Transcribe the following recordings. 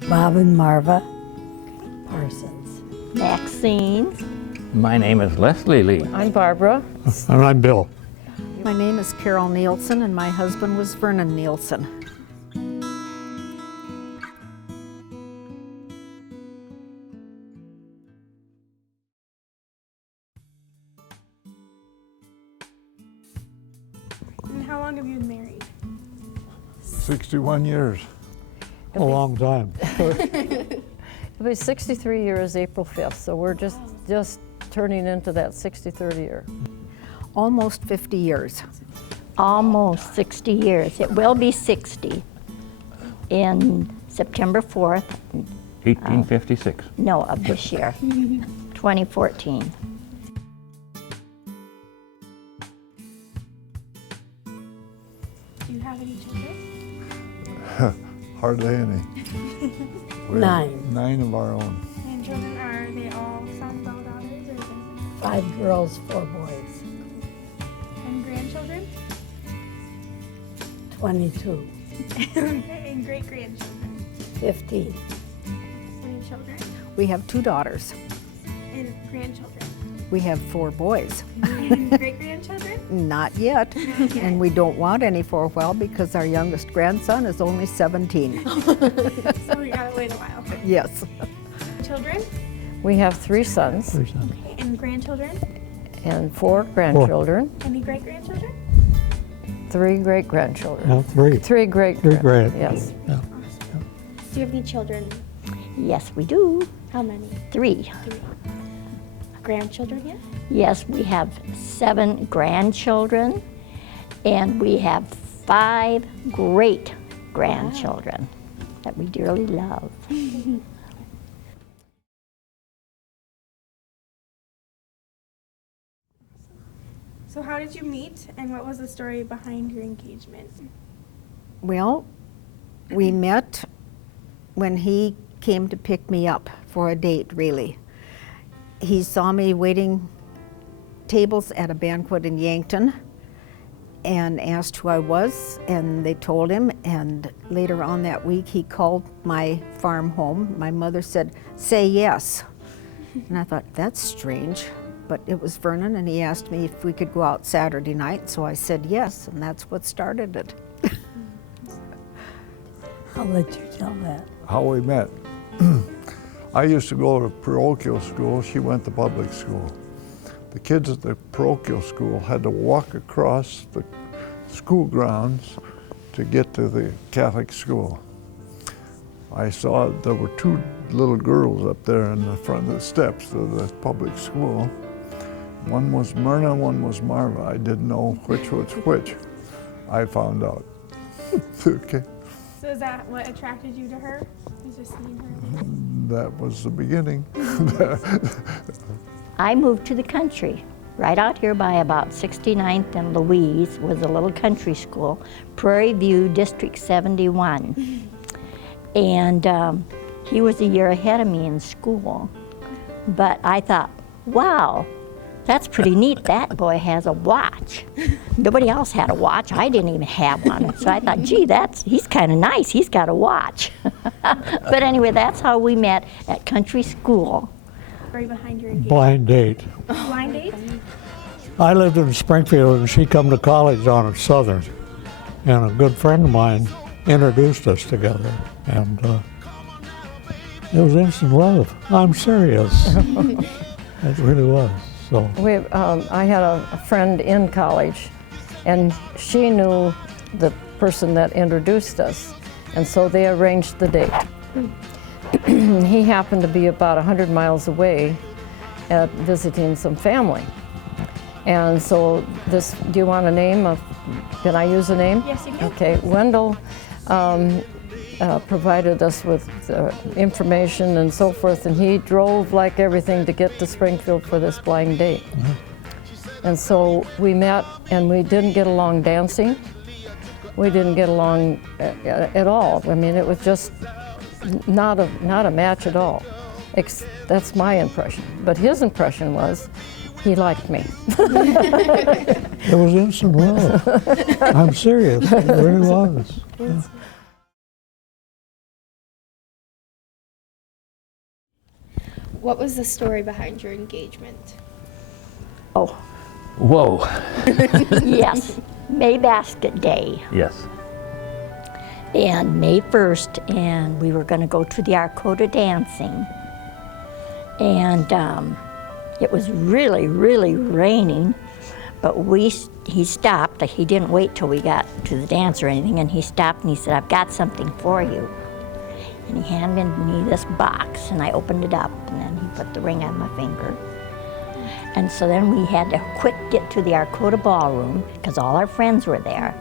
Bob and Marva Parsons. Maxine. My name is Leslie Lee. I'm Barbara. And I'm Bill. My name is Carol Nielsen, and my husband was Vernon Nielsen. And how long have you been married? 61 years. A long time. It'll be 63 years April 5th, so we're just turning into that 63rd year. Almost 50 years. Almost 60 years. It will be 60 in September 4th. 1856. No, of this year, 2014. Do you have any children? Hardly any. We have 9. 9 of our own. And children, are they all sons, all daughters, or is it? 5 girls, 4 boys. And grandchildren? 22. And great-grandchildren? 15. Any children? We have 2 daughters. And grandchildren? We have 4 boys. And great-grandchildren? Not yet, and we don't want any for a while because our youngest grandson is only 17. So we gotta wait a while. Yes. Children? We have 3 sons Okay. And grandchildren? and 4 grandchildren, Any great-grandchildren? 3 great-grandchildren. Yeah, 3. 3 great. Three great. Yes. Yeah. Do you have any children? Yes, we do. How many? 3. Grandchildren yet? Yes, we have 7 grandchildren, and we have 5 great grandchildren that we dearly love. So how did you meet, and what was the story behind your engagement? Well, we met when he came to pick me up for a date, really. He saw me waiting tables at a banquet in Yankton and asked who I was, and they told him, and later on that week he called my farm home. My mother said, "Say yes." And I thought, that's strange, but it was Vernon, and he asked me if we could go out Saturday night, so I said yes, and that's what started it. I'll let you tell that. How we met. I used to go to parochial school. She went to public school. The kids at the parochial school had to walk across the school grounds to get to the Catholic school. I saw there were 2 little girls up there in the front of the steps of the public school. One was Myrna, one was Marva. I didn't know which was which. I found out. Okay. So is that what attracted you to her? Was just seeing her? That was the beginning. I moved to the country, right out here by about 69th and Louise was a little country school, Prairie View, District 71. And he was a year ahead of me in school. But I thought, wow, that's pretty neat. That boy has a watch. Nobody else had a watch. I didn't even have one. So I thought, gee, he's kind of nice. He's got a watch. But anyway, that's how we met at country school. Right behind your engagement. Blind date. Blind date? I lived in Springfield and she come to college on at Southern. And a good friend of mine introduced us together. And it was instant love. I'm serious. It really was. So I had a friend in college, and she knew the person that introduced us, and so they arranged the date. He happened to be about 100 miles away at visiting some family. And so do you want a name? Can I use a name? Yes, you can. Okay, Wendell provided us with information and so forth, and he drove like everything to get to Springfield for this blind date. And so we met, and we didn't get along dancing. We didn't get along at all. I mean, it was just not a match at all. That's my impression. But his impression was he liked me. it was instant love. I'm serious. It really was. Yeah. What was the story behind your engagement? Oh, Whoa. yes, May Basket Day. Yes. And May 1st, and we were going to go to the Ocegueda dancing. And it was really, really raining, but he stopped. He didn't wait till we got to the dance or anything, and he stopped and he said, "I've got something for you." And he handed me this box, and I opened it up, and then he put the ring on my finger. And so then we had to quick get to the Ocegueda ballroom, because all our friends were there.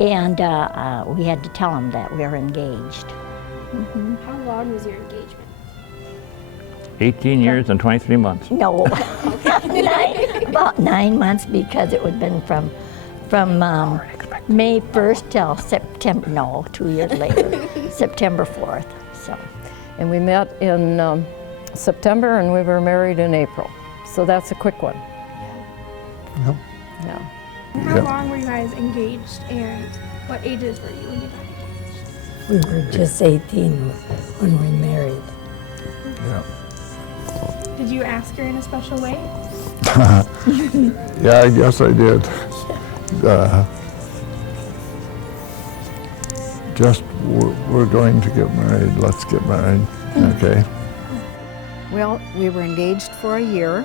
And we had to tell them that we were engaged. How long was your engagement? 18 years and 23 months. No, about 9 months, because it would have been from May 1st till September, no, 2 years later, September 4th, so. And we met in September and we were married in April. So that's a quick one. Yep. Yeah. How Yep. long were you guys engaged, and what ages were you when you got engaged? We were just 18 when we married. Yeah. Did you ask her in a special way? Yeah, I guess I did. Just, we're going to get married, let's get married, okay? Well, we were engaged for a year,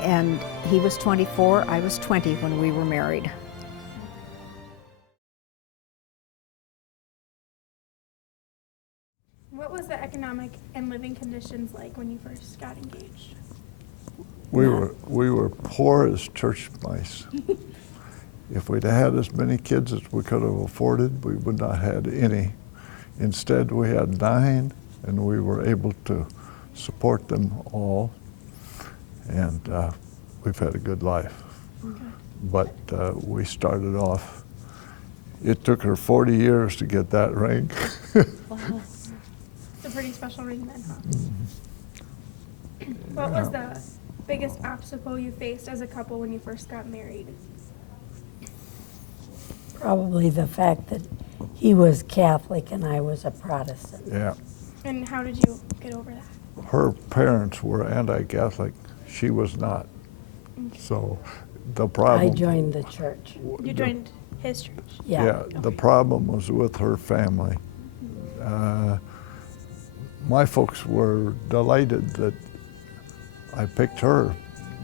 and he was 24, I was 20 when we were married. What was the economic and living conditions like when you first got engaged? We were poor as church mice. If we'd had as many kids as we could have afforded, we would not have had any. Instead, we had 9, and we were able to support them all, and we've had a good life. Okay. But we started off, it took her 40 years to get that ring. It's a pretty special ring then, huh? What was the biggest obstacle you faced as a couple when you first got married? Probably the fact that he was Catholic and I was a Protestant. Yeah, And how did you get over that? her parents were anti-Catholic, she was not. So the problem. I joined the church. You joined his church. Yeah. The problem was with her family. My folks were delighted that I picked her,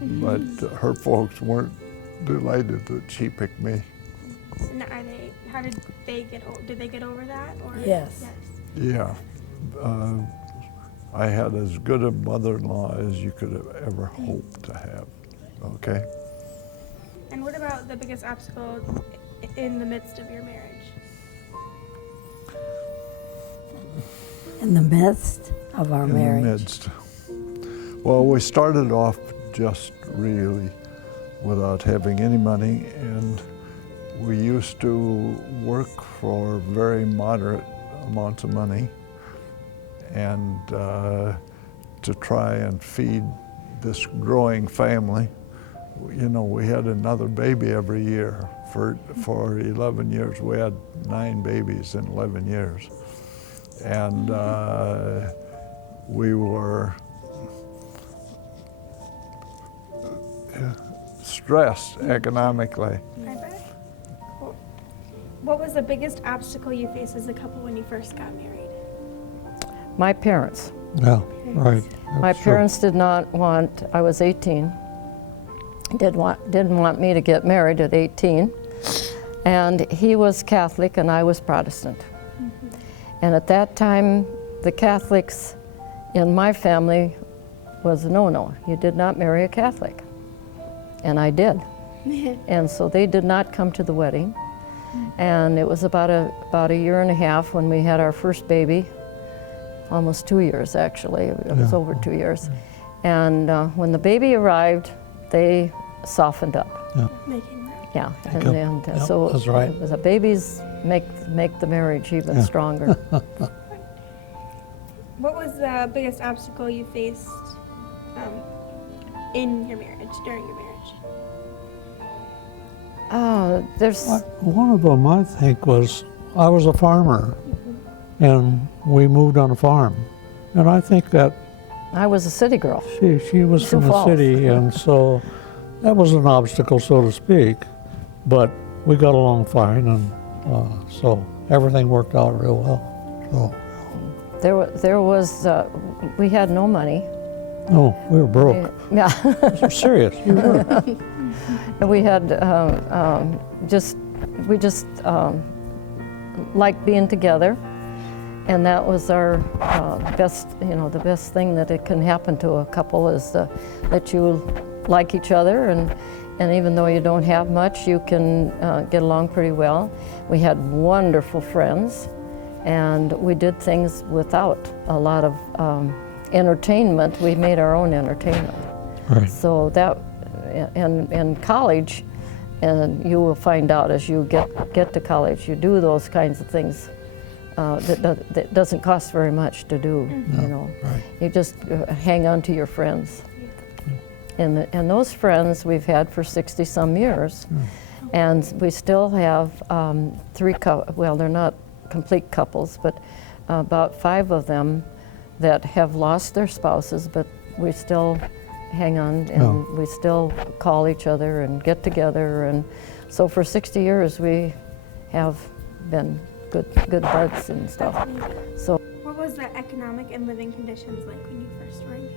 but her folks weren't delighted that she picked me. And how did they get over that? Or Yes. Yeah. I had as good a mother-in-law as you could have ever hoped to have, okay? And what about the biggest obstacle in the midst of your marriage? In the midst of our marriage. In the midst. Well, we started off just really without having any money, and we used to work for very moderate amounts of money, and to try and feed this growing family. You know, we had another baby every year. For 11 years, we had 9 babies in 11 years. And we were stressed economically. I bet. What was the biggest obstacle you faced as a couple when you first got married? My parents. Yeah, right. My parents did not want, I was 18, didn't want me to get married at 18. And he was Catholic and I was Protestant. And at that time, the Catholics in my family was a no-no. You did not marry a Catholic. And I did. And so they did not come to the wedding. And it was about a year and a half when we had our first baby, almost 2 years actually, it was over 2 years. And when the baby arrived, they softened up. Making that. Yeah, and Yep, so that's right. it was the babies make the marriage even stronger. What was the biggest obstacle you faced in your marriage, during your marriage? There's One of them, I think, was I was a farmer, and we moved on a farm. And I think that I was a city girl. She was Sioux from the Falls. city, and so that was an obstacle, so to speak. But we got along fine, and so everything worked out real well. So, We had no money. no, we were broke. Yeah. I'm serious. We were. And we had we just liked being together, and that was our best. The best thing that it can happen to a couple is that you like each other, and even though you don't have much, you can get along pretty well. We had wonderful friends, and we did things without a lot of entertainment. We made our own entertainment. Right. So that, in college, and you will find out as you get to college, you do those kinds of things. That doesn't cost very much to do. Right. You just hang on to your friends. And those friends we've had for 60-some years, and we still have well, they're not complete couples, but about 5 of them that have lost their spouses, but we still hang on, and we still call each other and get together, and so for 60 years we have been good buds and stuff. So What was the economic and living conditions like when you first married?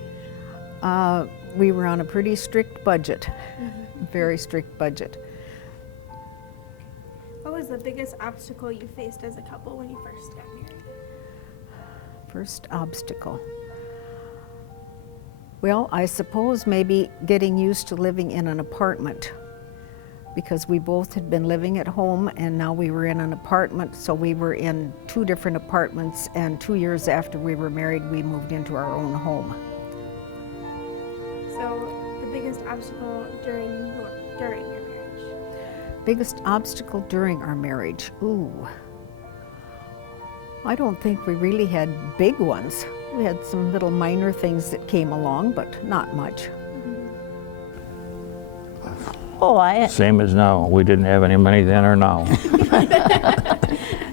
We were on a pretty strict budget, very strict budget. What was the biggest obstacle you faced as a couple when you first got married? First obstacle. Well, I suppose maybe getting used to living in an apartment, because we both had been living at home and now we were in an apartment, so we were in 2 different apartments, and 2 years after we were married, we moved into our own home. So the biggest obstacle during your marriage? Biggest obstacle during our marriage? Ooh. I don't think we really had big ones. We had some little minor things that came along, but not much. Same as now. We didn't have any money then or now.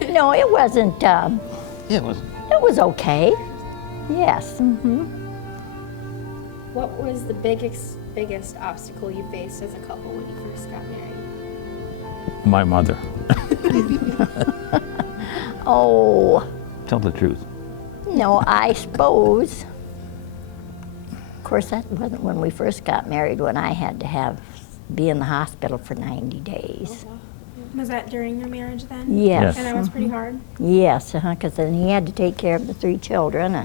No, it wasn't. It was. It was okay. Yes. What was the biggest obstacle you faced as a couple when you first got married? My mother. Oh, Tell the truth. no, I suppose. Of course, that wasn't when we first got married, when I had to be in the hospital for 90 days. Was that during your marriage then? Yes. And that was pretty hard? Yes, because then he had to take care of the 3 children,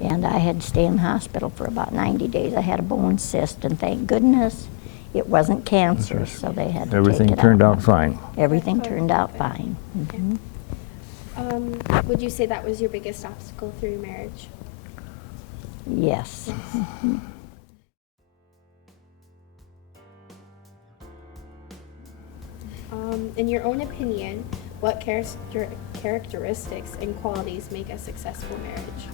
and I had to stay in the hospital for about 90 days. I had a bone cyst, and thank goodness it wasn't cancerous, so they had to Everything take it turned out. out fine. Everything turned out fine. Would you say that was your biggest obstacle through your marriage? Yes. In your own opinion, what characteristics and qualities make a successful marriage?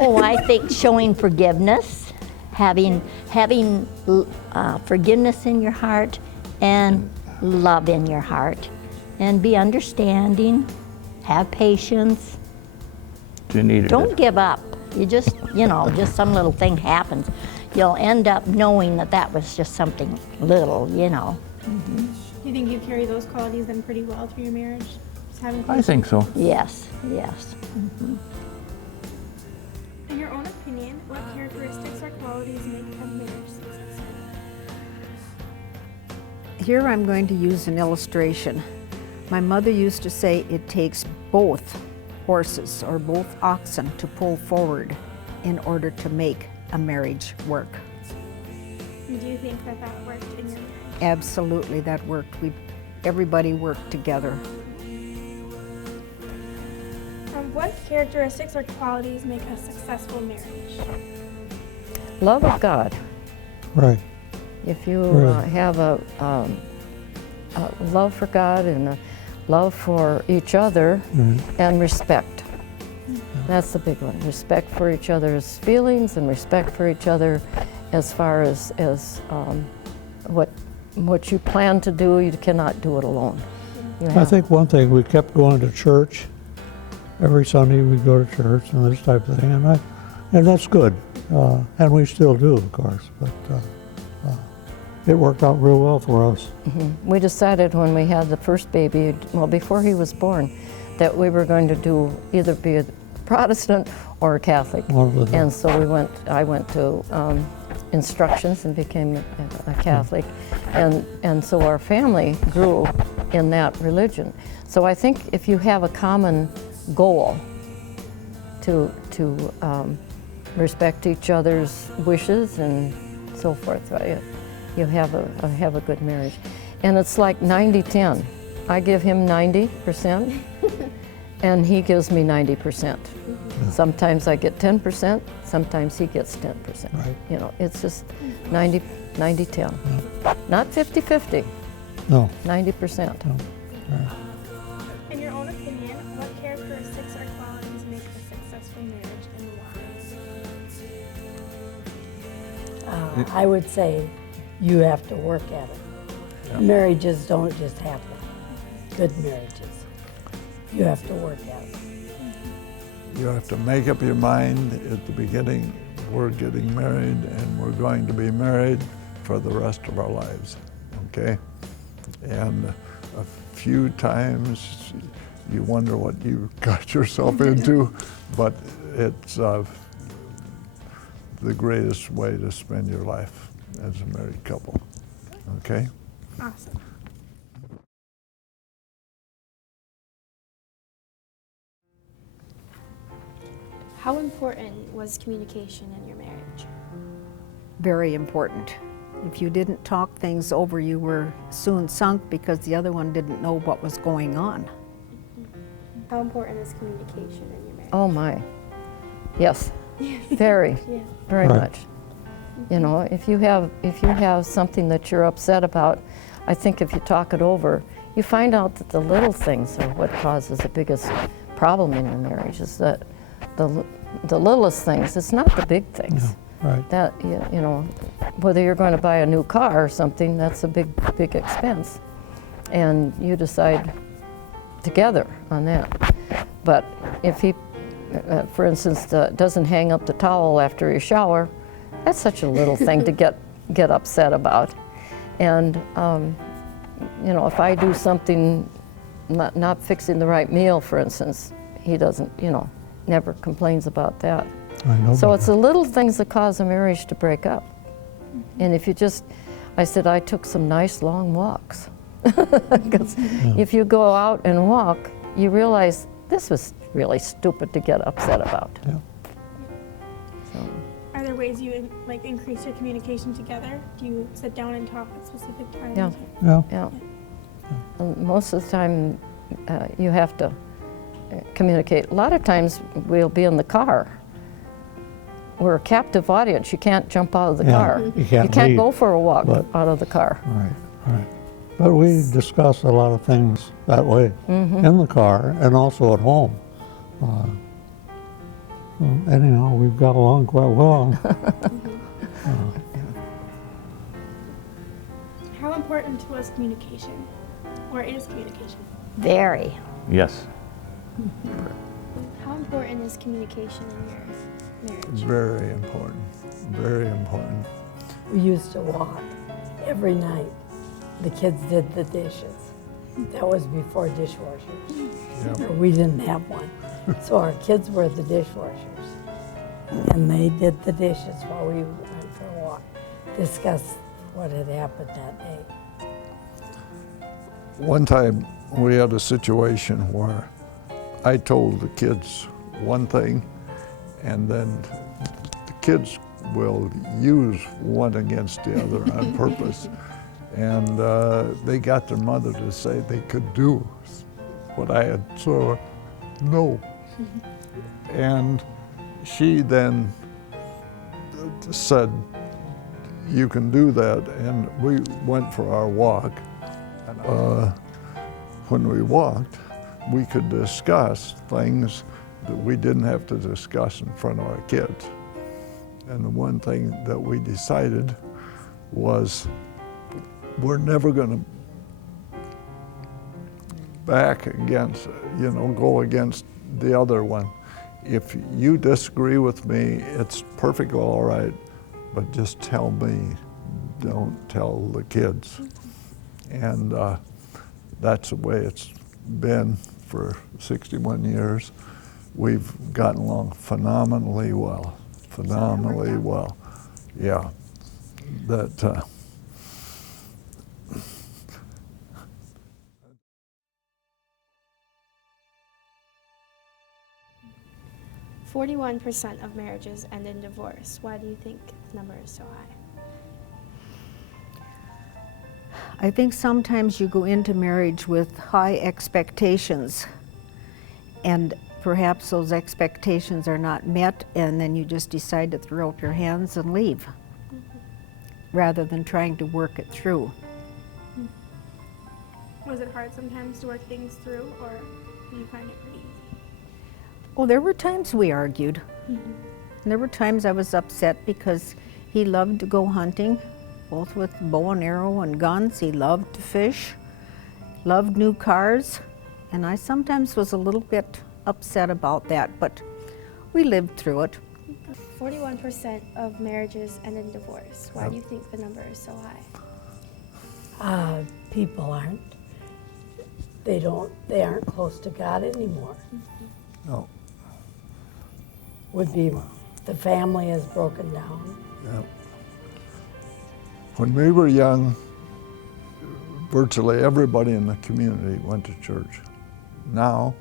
Oh, I think showing forgiveness, having forgiveness in your heart and love in your heart, and be understanding, have patience. You needed Don't it. give up. You just, just some little thing happens. You'll end up knowing that was just something little, Do you think you carry those qualities then pretty well through your marriage? Just having I think so. Yes. In your own opinion, what characteristics or qualities make a marriage successful? Here I'm going to use an illustration. My mother used to say it takes both horses or both oxen to pull forward in order to make a marriage work. And do you think that worked in your marriage? Absolutely, that worked. Everybody worked together. What characteristics or qualities make a successful marriage? love of God. Right. If you Right. have a love for God and a love for each other and respect. That's the big one. Respect for each other's feelings and respect for each other as far as what you plan to do, you cannot do it alone. You I have- think one thing, we kept going to church every Sunday we go to church and this type of thing, and that's good. And we still do, of course, but it worked out real well for us. We decided when we had the first baby, well, before he was born, that we were going to do either be a Protestant or a Catholic. One of the- And so I went to instructions and became a Catholic. And so our family grew in that religion. So I think if you have a common goal to respect each other's wishes and so forth, right? You have a good marriage. And it's like 90-10. I give him 90% and he gives me 90%. Sometimes I get 10%, sometimes he gets 10%. Right. You know, it's just 90-10. Not 50-50, No, 90%. no. Right. In your own opinion, what characteristics or qualities make a successful marriage and why? I would say you have to work at it. Marriages don't just happen. Good marriages. You have to work at it. You have to make up your mind at the beginning, we're getting married and we're going to be married for the rest of our lives, okay? And a few times you wonder what you got yourself into, but it's the greatest way to spend your life as a married couple, okay? Awesome. How important was communication in your marriage? Very important. If you didn't talk things over, you were soon sunk because the other one didn't know what was going on. How important is communication in your marriage? Oh my, yes, very, Yeah. very Right. much. You know, if you have something that you're upset about, I think if you talk it over, you find out that the little things are what causes the biggest problem in your marriage. Is that the littlest things? It's not the big things. Right. That you know, whether you're going to buy a new car or something, that's a big expense, and you decide together on that. But if he, for instance, doesn't hang up the towel after you shower, that's such a little thing to get upset about. And you know, if I do something, not fixing the right meal, for instance, he doesn't, you know, never complains about that. I know So that. it's the little things that cause a marriage to break up. And if you just, I said, I took some nice long walks. Because if you go out and walk, you realize this was really stupid to get upset about. Yeah. So, Are there ways you like increase your communication together? Do you sit down and talk at specific times? Yeah. Yeah. yeah. And most of the time, you have to communicate. A lot of times, we'll be in the car. We're a captive audience. You can't jump out of the Yeah, car. you can't leave, go for a walk but- out of the car. Right, right. But we discuss a lot of things that way, in the car and also at home. Anyhow, we've got along quite well. How important was communication? Or is communication? Very. Yes. How important is communication in your marriage? Very important, very important. We used to walk every night. The kids did the dishes. That was before dishwashers. Yep. Or we didn't have one. So our kids were the dishwashers. And they did the dishes while we went for a walk, discussed what had happened that day. One time we had a situation where I told the kids one thing and then the kids will use one against the other on purpose. And they got their mother to say they could do what I had so no. And she then said, you can do that. And we went for our walk. When we walked, we could discuss things that we didn't have to discuss in front of our kids. And the one thing that we decided was we're never going to back against, go against the other one. If you disagree with me, it's perfectly all right, but just tell me, don't tell the kids. And that's the way it's been for 61 years. We've gotten along phenomenally well, phenomenally well. Yeah, that. 41% of marriages end in divorce. Why do you think the number is so high? I think sometimes you go into marriage with high expectations, and perhaps those expectations are not met, and then you just decide to throw up your hands and leave, rather than trying to work it through. Was it hard sometimes to work things through, or do you find it pretty easy? Oh, there were times we argued. And there were times I was upset because he loved to go hunting, both with bow and arrow and guns. He loved to fish, loved new cars, and I sometimes was a little bit upset about that, but we lived through it. 41% of marriages end in divorce. Why do you think the number is so high? People aren't. They aren't close to God anymore. No. Would be the family is broken down. Yeah. When we were young, virtually everybody in the community went to church. Now,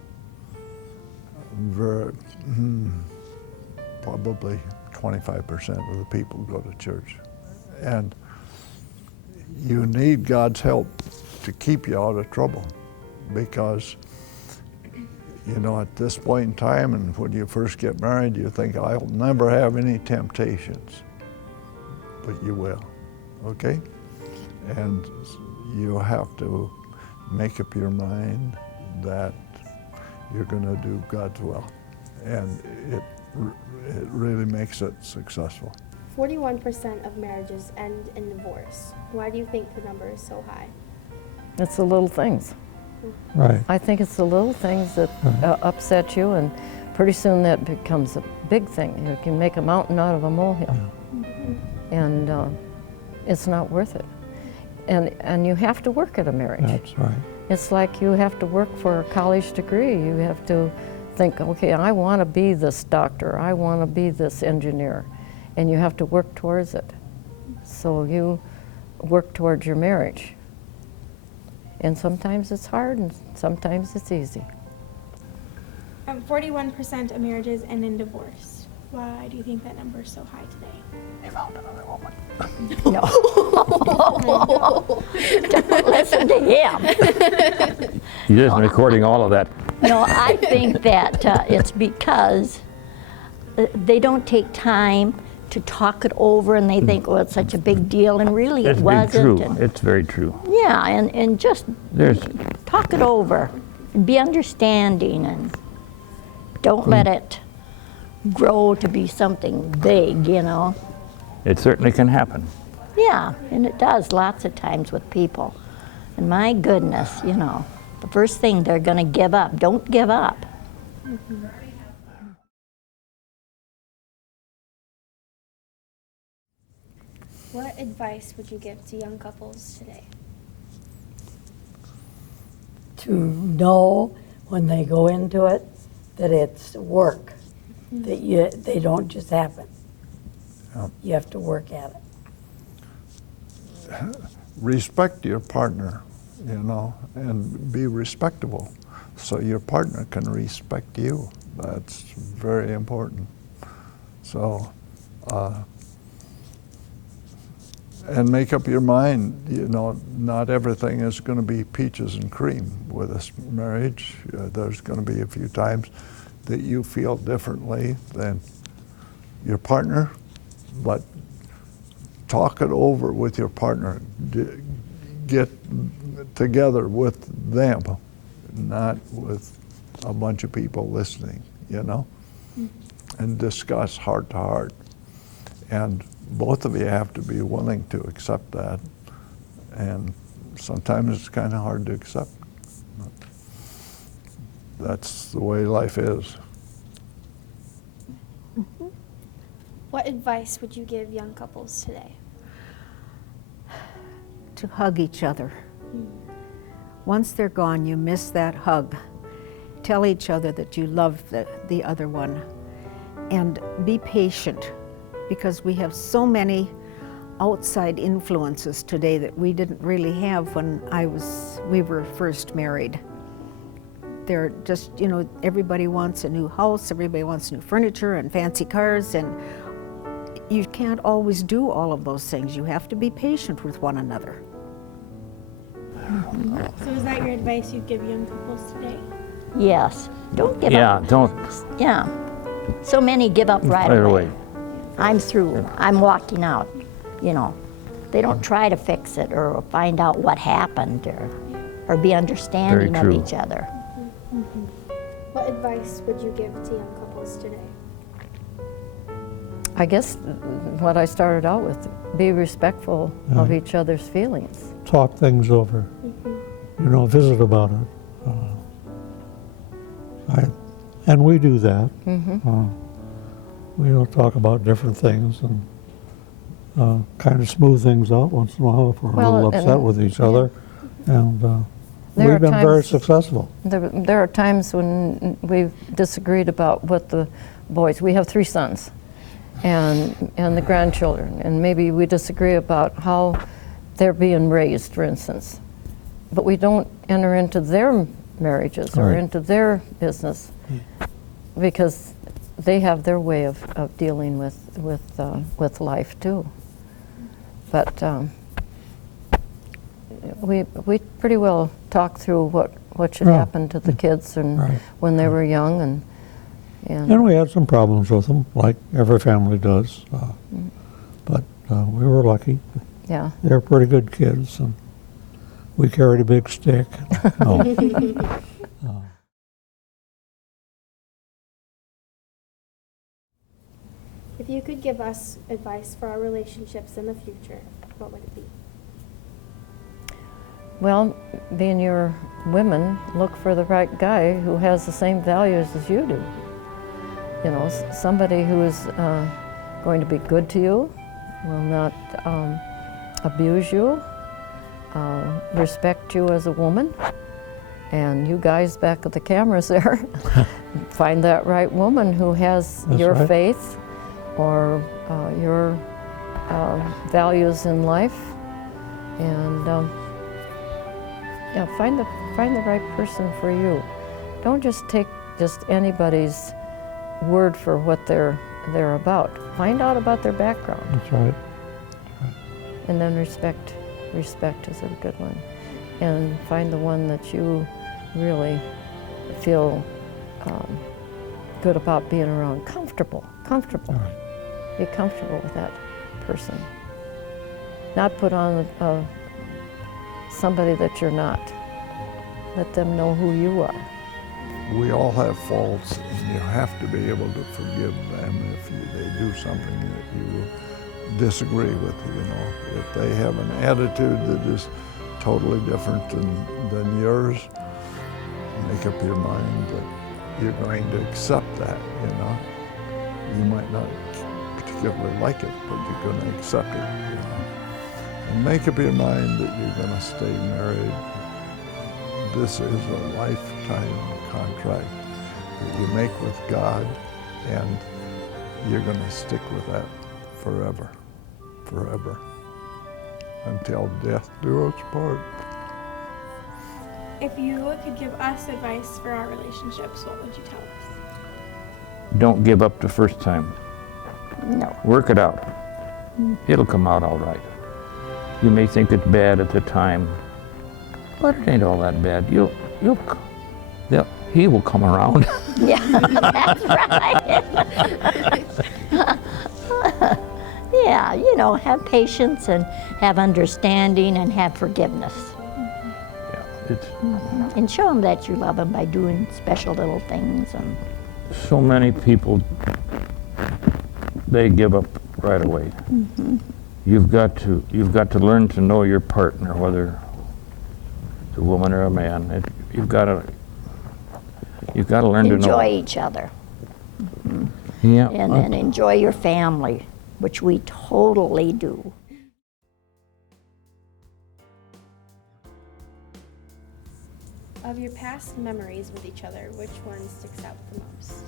probably 25% of the people go to church. And you need God's help to keep you out of trouble, because you know, at this point in time, and when you first get married, you think, I'll never have any temptations. But you will, okay? And you have to make up your mind that you're going to do God's will. And it really makes it successful. 41% of marriages end in divorce. Why do you think the number is so high? It's the little things. Right. I think it's the little things that upset you, and pretty soon that becomes a big thing. You can make a mountain out of a molehill, and it's not worth it. And you have to work at a marriage. That's right. It's like you have to work for a college degree. You have to think, okay, I want to be this doctor, I want to be this engineer, and you have to work towards it. So you work towards your marriage. And sometimes it's hard, and sometimes it's easy. 41% of marriages end in divorce. Why do you think that number is so high today? They found another woman. Don't listen to him. He isn't recording all of that. No, I think that it's because they don't take time to talk it over, and they think, well, it's such a big deal, and really It's it wasn't. true. It's very true. Yeah, and just talk it over, and be understanding, and don't let it grow to be something big, you know. It certainly can happen. Yeah, and it does lots of times with people. And my goodness, you know, the first thing they're going to give up. Don't give up. What advice would you give to young couples today? To know when they go into it that it's work, that they don't just happen. Yep. You have to work at it. Respect your partner, you know, and be respectable so your partner can respect you. That's very important. So, and make up your mind, you know, not everything is going to be peaches and cream with this marriage. There's going to be a few times that you feel differently than your partner, but talk it over with your partner. Get together with them, not with a bunch of people listening, you know, and discuss heart to heart. And both of you have to be willing to accept that. And sometimes it's kind of hard to accept. that's the way life is. What advice would you give young couples today? To hug each other. Once they're gone, you miss that hug. Tell each other that you love the other one. And be patient, because we have so many outside influences today that we didn't really have when we were first married. They're just, you know, everybody wants a new house, everybody wants new furniture and fancy cars, and you can't always do all of those things. You have to be patient with one another. So is that your advice you'd give young couples today? Yes. Don't give Yeah, up. don't Yeah. So many give up right away. I'm through. I'm walking out. You know, they don't try to fix it or find out what happened or be understanding Very of true. each other. What advice would you give to young couples today? I guess what I started out with, be respectful of each other's feelings. Talk things over, you know, visit about it. And we do that. We don't talk about different things and kind of smooth things out once in a while if we're a little upset with each other. And There we've are been very times- successful. There are times when we've disagreed about what the boys, we have 3 sons and the grandchildren, and maybe we disagree about how they're being raised, for instance. But we don't enter into their marriages or Right. into their business because they have their way of dealing with life too. But we pretty well talked through what should Yeah. happen to the kids and Right. when they were young and And we had some problems with them, like every family does. But we were lucky. yeah. They were pretty good kids, and we carried a big stick. No. If you could give us advice for our relationships in the future, what would it be? Well, being your women, look for the right guy who has the same values as you do. You know, somebody who is going to be good to you, will not abuse you, respect you as a woman. And you guys back at the cameras there, find that right woman who has That's your right. faith or your values in life. And yeah, find the right person for you. Don't just take just anybody's word for what they're about. Find out about their background, That's right. and then respect is a good one. And find the one that you really feel good about being around. Comfortable. Right. Be comfortable with that person. Not put on somebody that you're not. Let them know who you are. We all have faults, and you have to be able to forgive them if they do something that you disagree with, you know. If they have an attitude that is totally different than yours, make up your mind that you're going to accept that, you know. You might not particularly like it, but you're going to accept it, you know. And make up your mind that you're going to stay married. This is a lifetime contract that you make with God, and you're going to stick with that forever, until death do us part. If you could give us advice for our relationships, what would you tell us? Don't give up the first time. No. Work it out. It'll come out all right. You may think it's bad at the time, but it ain't all that bad. He will come around. Yeah, that's right. Yeah, you know, have patience and have understanding and have forgiveness. Yeah, it's And show them that you love them by doing special little things. And so many people, they give up right away. You've got to learn to know your partner, whether it's a woman or a man. You've got to You got to learn to know. enjoy each other Yeah. and enjoy your family, which we totally do. Of your past memories with each other, which one sticks out the most?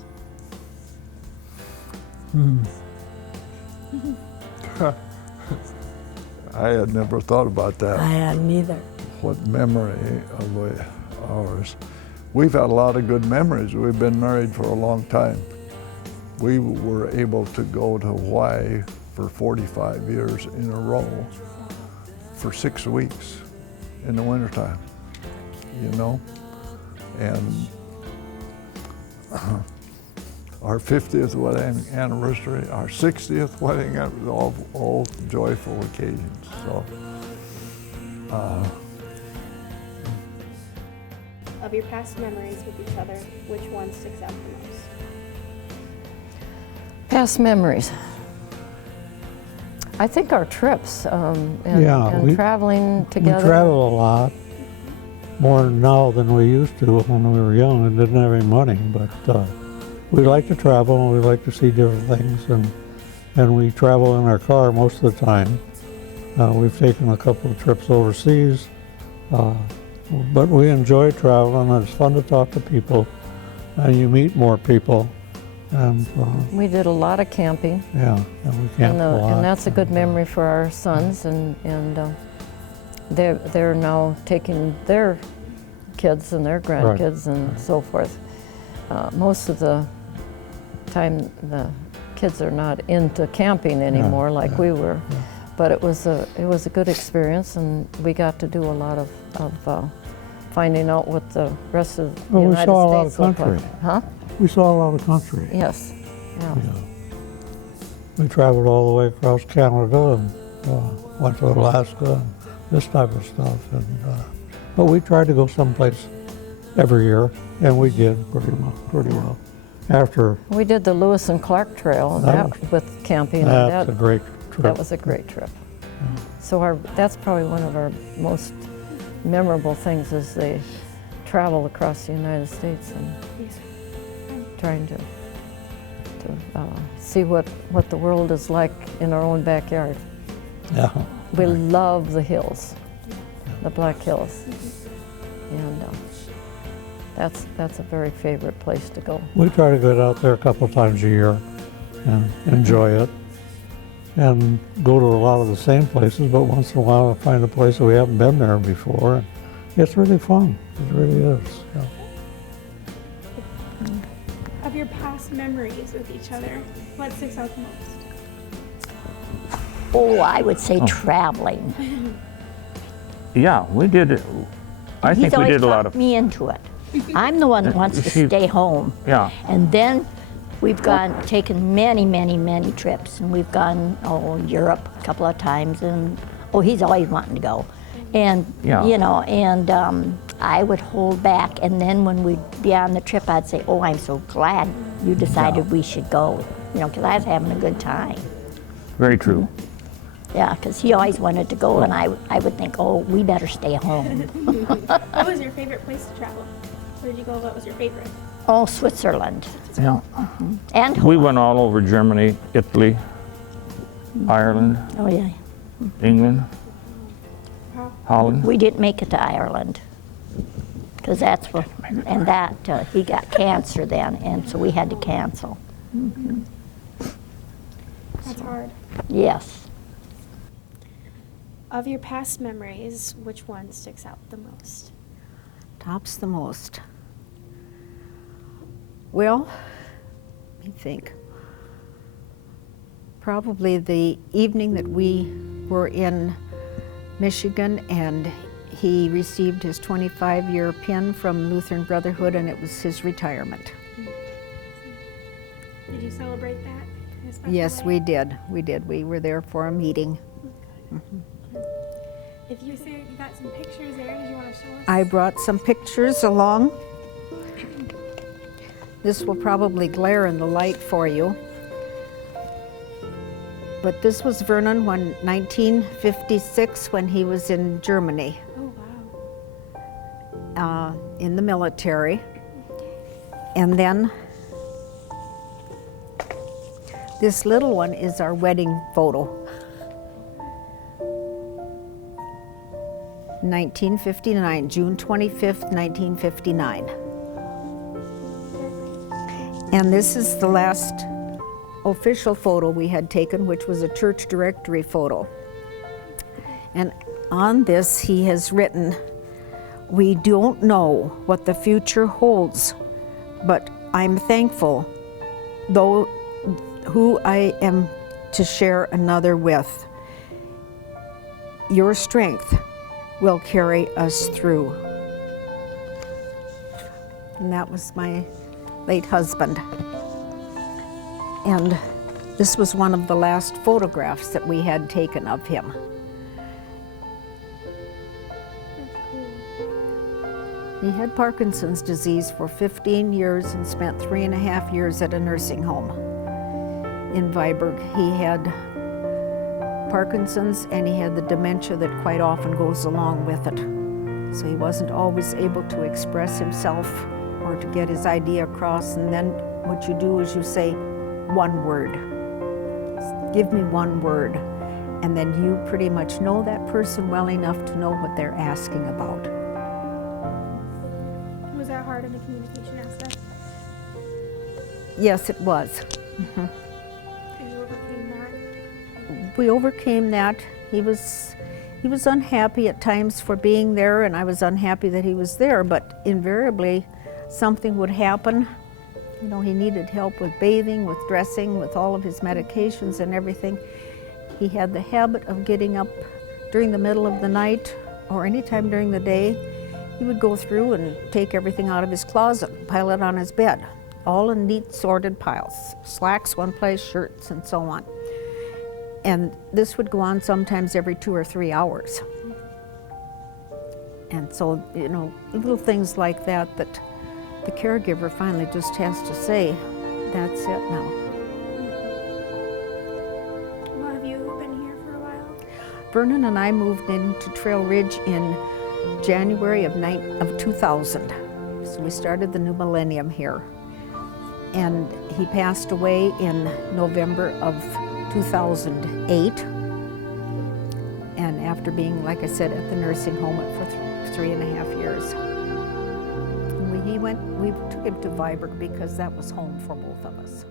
I had never thought about that. I hadn't either. What memory of ours. We've had a lot of good memories. We've been married for a long time. We were able to go to Hawaii for 45 years in a row for 6 weeks in the wintertime, you know? And our 50th wedding anniversary, our 60th wedding, it was all joyful occasions. So. Of your past memories with each other, which one sticks out the most? Past memories. I think our trips and traveling together. We travel a lot, more now than we used to when we were young and didn't have any money, but we like to travel and we like to see different things, and we travel in our car most of the time. We've taken a couple of trips overseas, but we enjoy traveling. It's fun to talk to people, and you meet more people. And we did a lot of camping. Yeah, and we camped a lot. And that's a good memory for our sons, and they're now taking their kids and their grandkids and so forth. Most of the time, the kids are not into camping anymore like we were, but it was a good experience, and we got to do a lot of finding out what the rest of the United States we saw a lot of looked country. like. Huh? We saw a lot of country. Yes. Yeah. We traveled all the way across Canada and went to Alaska and this type of stuff. And but we tried to go someplace every year, and we did pretty well. After We did the Lewis and Clark Trail with camping. And that's a great trip. That was a great trip. So that's probably one of our most memorable things, is they travel across the United States and trying to see what the world is like in our own backyard. Yeah. We love the hills, the Black Hills, and that's a very favorite place to go. We try to get out there a couple times a year and enjoy it, and go to a lot of the same places, but once in a while I find a place that we haven't been there before. And it's really fun. It really is. Yeah. Of your past memories with each other, what sticks out the most? Oh, I would say traveling. Yeah, we did it. I think we did a lot of. He's always talked me into it. I'm the one that wants to stay home. Yeah. And then we've taken many trips, and we've gone Europe a couple of times, and he's always wanting to go, and I would hold back, and then when we'd be on the trip, I'd say, "Oh, I'm so glad you decided we should go," because I was having a good time. Very true. Yeah, because he always wanted to go, and I would think, "Oh, we better stay home." What was your favorite place to travel? Where did you go? What was your favorite? Oh, Switzerland. Yeah. And We went all over Germany, Italy, Ireland, oh yeah. England, Holland. We didn't make it to Ireland, because that's what, and he got cancer then, and so we had to cancel. That's hard. Yes. Of your past memories, which one sticks out the most? Tops the most. Well, let me think. Probably the evening that we were in Michigan, and he received his 25-year pin from Lutheran Brotherhood, and it was his retirement. Did you celebrate that? Yes, we did. We did. We were there for a meeting. If you say you got some pictures there, did you want to show us? I brought some pictures along. This will probably glare in the light for you. But this was Vernon 1956 when he was in Germany. Oh, wow. In the military. And then this little one is our wedding photo. 1959, June 25th, 1959. And this is the last official photo we had taken, which was a church directory photo. And on this he has written, "We don't know what the future holds, but I'm thankful, though who I am to share another with. Your strength will carry us through." And that was my late husband. And this was one of the last photographs that we had taken of him. He had Parkinson's disease for 15 years and spent 3.5 years at a nursing home in Viborg. He had Parkinson's and he had the dementia that quite often goes along with it. So he wasn't always able to express himself or to get his idea across. And then what you do is you say one word. Give me one word. And then you pretty much know that person well enough to know what they're asking about. Was that hard in the communication aspect? Yes, it was. And you overcame that? We overcame that. He was unhappy at times for being there, and I was unhappy that he was there, but invariably something would happen. You know, he needed help with bathing, with dressing, with all of his medications and everything. He had the habit of getting up during the middle of the night or any time during the day. He would go through and take everything out of his closet, pile it on his bed, all in neat sorted piles. Slacks one place, shirts, and so on. And this would go on sometimes every 2 or 3 hours. And so, you know, little things like that that the caregiver finally just has to say, that's it now. Well, have you been here for a while? Vernon and I moved into Trail Ridge in January of 2000. So we started the new millennium here. And he passed away in November of 2008. And after being, like I said, at the nursing home for 3.5 years. And we took him to Viborg because that was home for both of us.